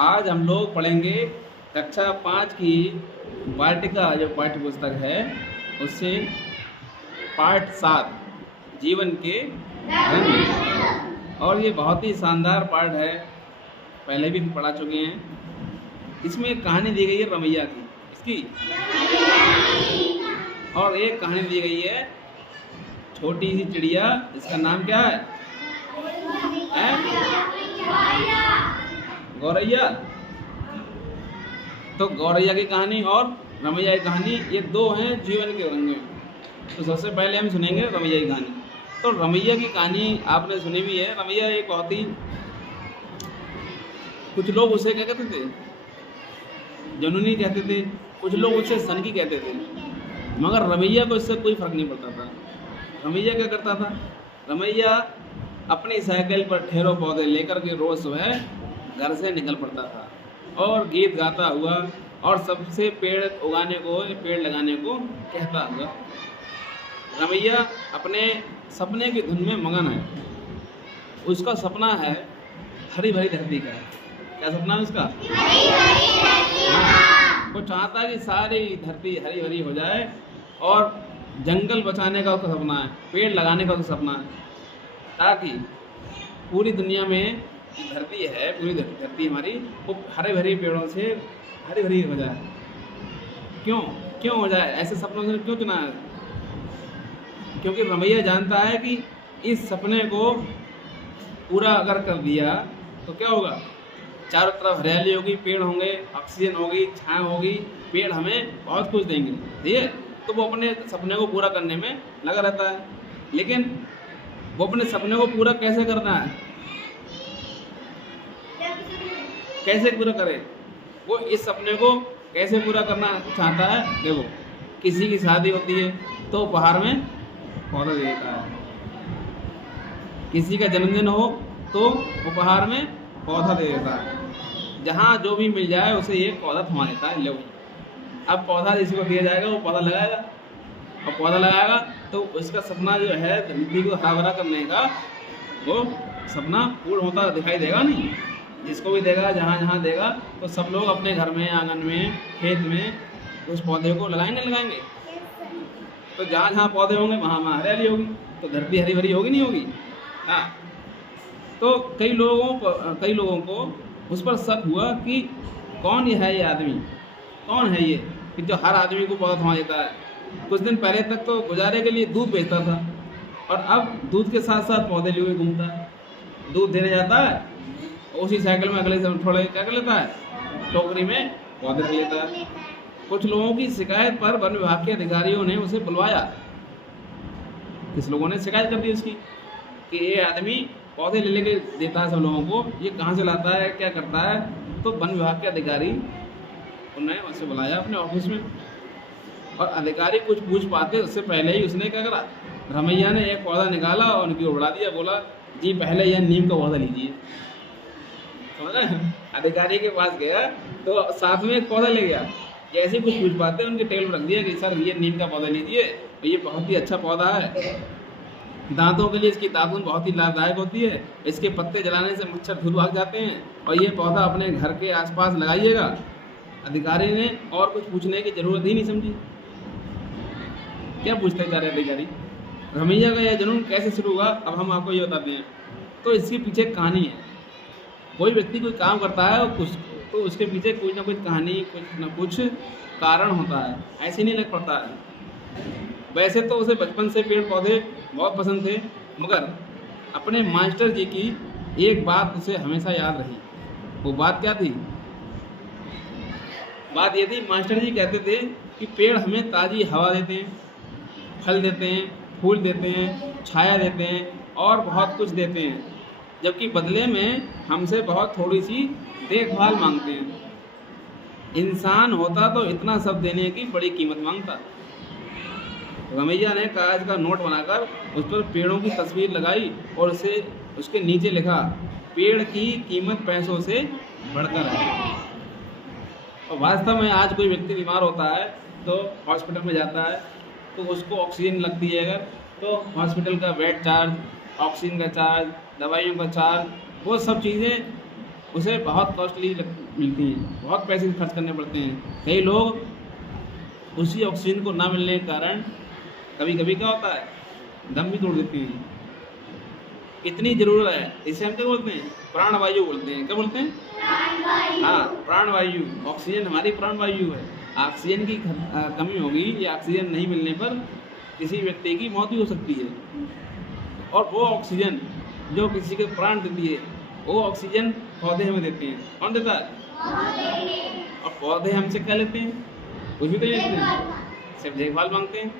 आज हम लोग पढ़ेंगे कक्षा 5 की वाटिका जो पाठ्य पुस्तक है उससे पाठ 7 जीवन के रंग। और ये बहुत ही शानदार पाठ है, पहले भी पढ़ा चुके हैं। इसमें एक कहानी दी गई है रमैया की, इसकी और एक कहानी दी गई है छोटी सी चिड़िया, इसका नाम क्या है? गौरैया। तो गौरैया की कहानी और रमैया की कहानी ये दो हैं जीवन के रंग में। तो सबसे पहले हम सुनेंगे रमैया की कहानी। तो रमैया की कहानी आपने सुनी भी है। रमैया एक बहुत ही, कुछ लोग उसे क्या कहते थे, जनूनी कहते थे, कुछ लोग उसे सनकी कहते थे, मगर रमैया को इससे कोई फर्क नहीं पड़ता था। रमैया क्या करता था? रमैया अपनी साइकिल पर ठेरों पौधे लेकर के रोज सुबह घर से निकल पड़ता था और गीत गाता हुआ और सबसे पेड़ उगाने को, पेड़ लगाने को कहता हुआ। रमैया अपने सपने की धुन में मगन है। उसका सपना है हरी भरी धरती का। क्या सपना है उसका? हाँ, वो चाहता है कि सारी धरती हरी भरी हो जाए और जंगल बचाने का उसका सपना है, पेड़ लगाने का उसका सपना है, ताकि पूरी दुनिया में धरती है, पूरी धरती हमारी वो हरे भरे पेड़ों से हरी भरी हो जाए। क्यों हो जाए? ऐसे सपनों से क्यों चुना है? क्योंकि रमैया जानता है कि इस सपने को पूरा अगर कर दिया तो क्या होगा? चारों तरफ हरियाली होगी, पेड़ होंगे, ऑक्सीजन होगी, छाया होगी, पेड़ हमें बहुत कुछ देंगे, ठीक है? तो वो अपने सपने को पूरा करने में लगा रहता है। लेकिन वो अपने सपने को पूरा कैसे करना है, कैसे पूरा करे? वो इस सपने को कैसे पूरा करना चाहता है? देखो, किसी की शादी होती है तो उपहार में पौधा दे देता है, किसी का जन्मदिन हो तो उपहार में पौधा दे देता है, जहाँ जो भी मिल जाए उसे एक पौधा थमा देता है। लो, अब पौधा जिसी को दिया जाएगा वो पौधा लगाएगा, और पौधा लगाएगा तो उसका सपना जो है धरती को हरा भरा करने का, वो सपना पूर्ण होता दिखाई देगा नहीं। जिसको भी देगा, जहाँ जहाँ देगा, तो सब लोग अपने घर में, आंगन में, खेत में उस पौधे को लगाएंगे। तो जहाँ जहाँ पौधे होंगे वहाँ वहाँ हरियाली होगी, तो धरती हरी भरी होगी नहीं होगी? हाँ। तो कई लोगों को उस पर शक हुआ कि कौन है ये आदमी, कौन है ये कि जो हर आदमी को पौधा थमा देता है। कुछ दिन पहले तक तो गुजारे के लिए दूध बेचता था, और अब दूध के साथ साथ पौधे लिए हुए घूमता है। दूध देने जाता है, उसी साइकिल में अगले से थोड़े क्या कर लेता है, टोकरी में पौधे रख लेता है। कुछ लोगों की शिकायत पर वन विभाग के अधिकारियों ने उसे बुलवाया। किस लोगों ने शिकायत कर दी उसकी कि ये आदमी पौधे ले लेके देता है सब लोगों को, ये कहाँ से लाता है, क्या करता है? तो वन विभाग के अधिकारी उन्होंने उसे बुलाया अपने ऑफिस में, और अधिकारी कुछ पूछ पाते उससे पहले ही उसने क्या करा, रमैया ने एक पौधा निकाला और उनकी उड़ा दिया। बोला, जी पहले यह नीम का पौधा लीजिए। समझ रहे? अधिकारी के पास गया तो साथ में एक पौधा ले गया। जैसे कुछ पूछ पाते उनके टेबल पर रख दिया कि सर ये नीम का पौधा लीजिए, ये बहुत ही अच्छा पौधा है, दांतों के लिए इसकी दातुन बहुत ही लाभदायक होती है, इसके पत्ते जलाने से मच्छर धूल भाग जाते हैं, और ये पौधा अपने घर के आसपास लगाइएगा। अधिकारी ने और कुछ पूछने की जरूरत ही नहीं समझी। क्या पूछते जा रहे अधिकारी? रमैया का यह जुनून कैसे शुरू हुआ, अब हम आपको ये बताते हैं। तो इसके पीछे एक कहानी है। कोई व्यक्ति कोई काम करता है और कुछ, तो उसके पीछे कुछ ना कुछ कहानी, कुछ ना कुछ कारण होता है, ऐसे नहीं लग पड़ता है। वैसे तो उसे बचपन से पेड़ पौधे बहुत पसंद थे, मगर अपने मास्टर जी की एक बात उसे हमेशा याद रही। वो बात क्या थी? बात ये थी, मास्टर जी कहते थे कि पेड़ हमें ताज़ी हवा देते हैं, फल देते हैं, फूल देते हैं, छाया देते हैं और बहुत कुछ देते हैं, जबकि बदले में हमसे बहुत थोड़ी सी देखभाल मांगते हैं। इंसान होता तो इतना सब देने की बड़ी कीमत मांगता। रमैया ने कागज का नोट बनाकर उस पर पेड़ों की तस्वीर लगाई और उसे उसके नीचे लिखा, पेड़ की कीमत पैसों से बढ़कर है। और वास्तव में आज कोई व्यक्ति बीमार होता है तो हॉस्पिटल में जाता है, तो उसको ऑक्सीजन लगती है अगर, तो हॉस्पिटल का बेड चार्ज, ऑक्सीजन का चार्ज, दवाइयों का चार्ज, वो सब चीज़ें उसे बहुत कॉस्टली मिलती हैं, बहुत पैसे खर्च करने पड़ते हैं। कई लोग उसी ऑक्सीजन को ना मिलने के कारण कभी कभी क्या होता है, दम भी तोड़ देते हैं। इतनी ज़रूरत है, इसे हम क्या बोलते हैं, प्राणवायु बोलते हैं। क्या बोलते हैं? हाँ, प्राणवायु। ऑक्सीजन हमारी प्राणवायु है। ऑक्सीजन की कमी होगी या ऑक्सीजन नहीं मिलने पर किसी व्यक्ति की मौत भी हो सकती है। और वो ऑक्सीजन जो किसी के प्राण देती है, वो ऑक्सीजन पौधे हमें देते हैं। कौन देता है? और पौधे हमसे क्या लेते हैं? कुछ भी तो नहीं लेते हैं, सिर्फ देखभाल मांगते हैं।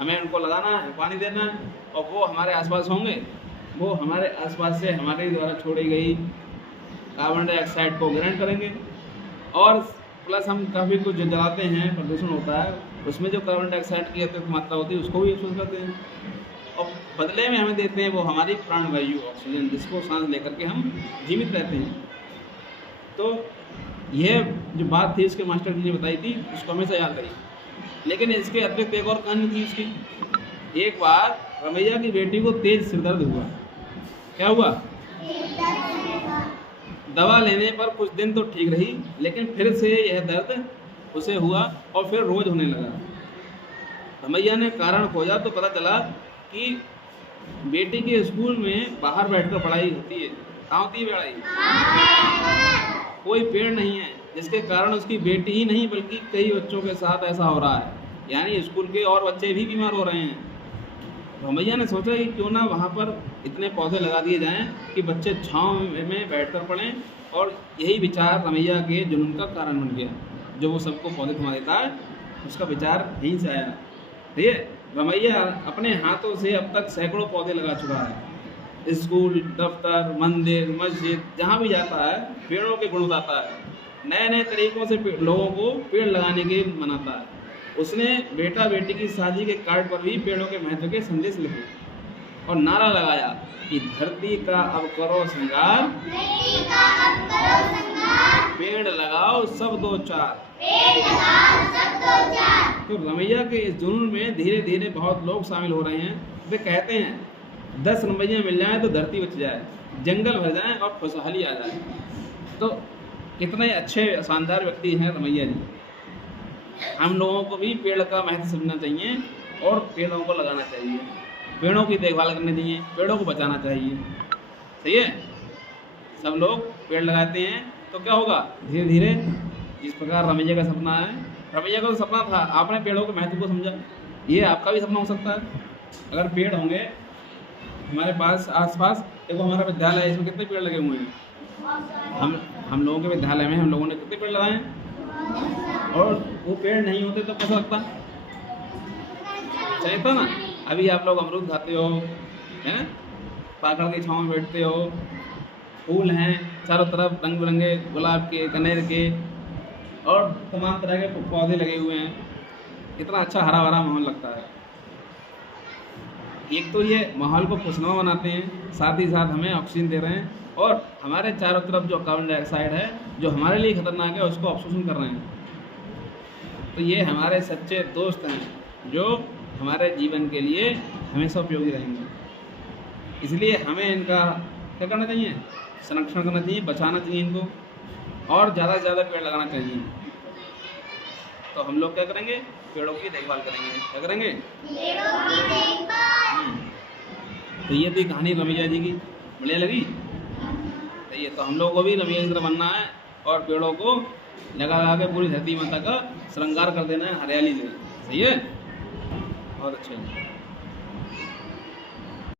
हमें उनको लगाना है, पानी देना है, और वो हमारे आसपास होंगे। वो हमारे आसपास से हमारे द्वारा छोड़ी गई कार्बन डाइऑक्साइड को ग्रहण करेंगे। और प्लस हम काफ़ी कुछ जो जलाते हैं, प्रदूषण होता है, उसमें जो कार्बन डाइऑक्साइड की अत्यधिक मात्रा होती है उसको भी अवशोषित करते हैं, और बदले में हमें देते हैं वो हमारी प्राणवायु ऑक्सीजन, जिसको सांस लेकर के हम जीवित रहते हैं। तो यह जो बात थी इसके मास्टर जी ने बताई थी, उसको हमेशा याद करिए। लेकिन इसके अतिरिक्त एक और कहानी थी इसकी। एक बार रमैया की बेटी को तेज सिरदर्द हुआ। क्या हुआ? दवा लेने पर कुछ दिन तो ठीक रही, लेकिन फिर से यह दर्द उसे हुआ और फिर रोज होने लगा। रमैया ने कारण खोजा तो पता चला कि बेटी के स्कूल में बाहर बैठकर पढ़ाई होती है। कहाँ होती है पढ़ाई? कोई पेड़ नहीं है, जिसके कारण उसकी बेटी ही नहीं बल्कि कई बच्चों के साथ ऐसा हो रहा है, यानी स्कूल के और बच्चे भी बीमार हो रहे हैं। रमैया ने सोचा कि क्यों ना वहाँ पर इतने पौधे लगा दिए जाएं कि बच्चे छाँव में बैठकर पढ़ें, और यही विचार रमैया के जुनून का कारण बन गया। जो वो सबको पौधे थमा देता है, उसका विचार यहीं से आया। ठीक है, रमैया अपने हाथों से अब तक सैकड़ों पौधे लगा चुका है। स्कूल, दफ्तर, मंदिर, मस्जिद, जहाँ भी जाता है पेड़ों के गुण बताता है। नए नए तरीकों से लोगों को पेड़ लगाने के मनाता है। उसने बेटा बेटी की शादी के कार्ड पर भी पेड़ों के महत्व के संदेश लिखे और नारा लगाया कि धरती का अब करो श्रृंगार, पेड़ लगाओ सब दो चार। तो रमैया के इस जुनून में धीरे धीरे बहुत लोग शामिल हो रहे हैं। वे कहते हैं 10 रमैया मिल जाए तो धरती बच जाए, जंगल भर जाए और खुशहाली आ जाए। तो कितने अच्छे शानदार व्यक्ति हैं रमैया जी। हम लोगों को भी पेड़ का महत्व समझना चाहिए और पेड़ों को लगाना चाहिए, पेड़ों की देखभाल करनी चाहिए, पेड़ों को बचाना चाहिए। सही है, सब लोग पेड़ लगाते हैं तो क्या होगा, धीरे धीरे जिस प्रकार रमैया का सपना है, रमैया का तो सपना था, आपने पेड़ों के महत्व को समझा, ये आपका भी सपना हो सकता है। अगर पेड़ होंगे हमारे पास आसपास, देखो हमारा विद्यालय है, इसमें कितने पेड़ लगे हुए हैं। हम लोगों के विद्यालय में हम लोगों ने कितने पेड़ लगाए हैं, और वो पेड़ नहीं होते तो कैसा लगता, चाहिए था ना। अभी आप लोग अमरूद खाते हो, है ना, पाकड़ की छाँव में बैठते हो, फूल हैं चारों तरफ, रंग बिरंगे गुलाब के, कनेर के और तमाम तरह के पौधे लगे हुए हैं। इतना अच्छा हरा भरा माहौल लगता है। एक तो ये माहौल को खुशनुमा बनाते हैं, साथ ही साथ हमें ऑक्सीजन दे रहे हैं, और हमारे चारों तरफ जो कार्बन डाइऑक्साइड है जो हमारे लिए खतरनाक है उसको अवशोषण कर रहे हैं। तो ये हमारे सच्चे दोस्त हैं जो हमारे जीवन के लिए हमेशा उपयोगी रहेंगे। इसलिए हमें इनका क्या करना चाहिए, संरक्षण करना चाहिए, बचाना चाहिए इनको, और ज़्यादा से ज़्यादा पेड़ लगाना चाहिए। तो हम लोग क्या करेंगे, पेड़ों की देखभाल करेंगे। क्या करेंगे? तो ये थी कहानी रमैया जी की, बढ़िया लगी? सही है, तो हम लोगों को भी रमैया की तरह बनना है और पेड़ों को लगा लगा के पूरी धरती माता का श्रृंगार कर देना है हरियाली से। सही है, बहुत अच्छा है।